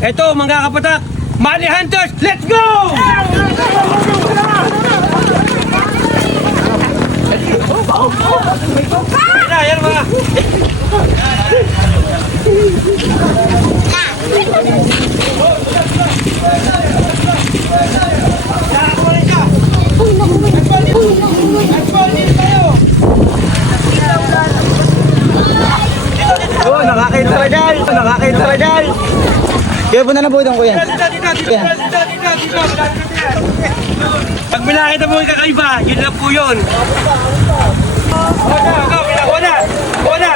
Eto mga kapatak, Money Hunters, let's go! Yan mga. Oh, nakakita na dyan! Nakakita na dyan! Kaya po na lang po itong kuya. Dito. Pag pinakita mo yung kakaiba, yun lang po yun. Wala.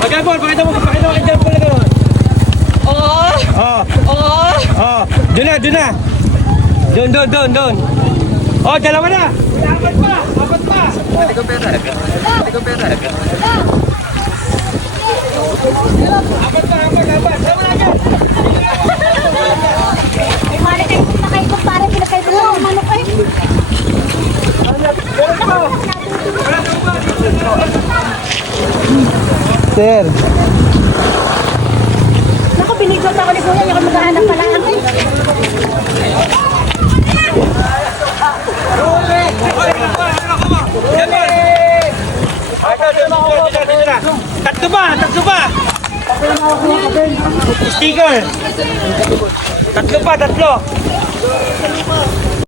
Pagkabon, pakita mo kay Jampo na gano'n. Oo. Doon na. Doon. Oh, dalawa na. Apat pa. Hindi ko pera. Apat. Tama na agad. Ay, mali kayo na kayo kung parang pinagkaito mo ng manok eh. Sir. Naku, binidot ako ni Kuya, yung maghahanap pala ako eh. Tatlo pa. Sticker. Tatlo.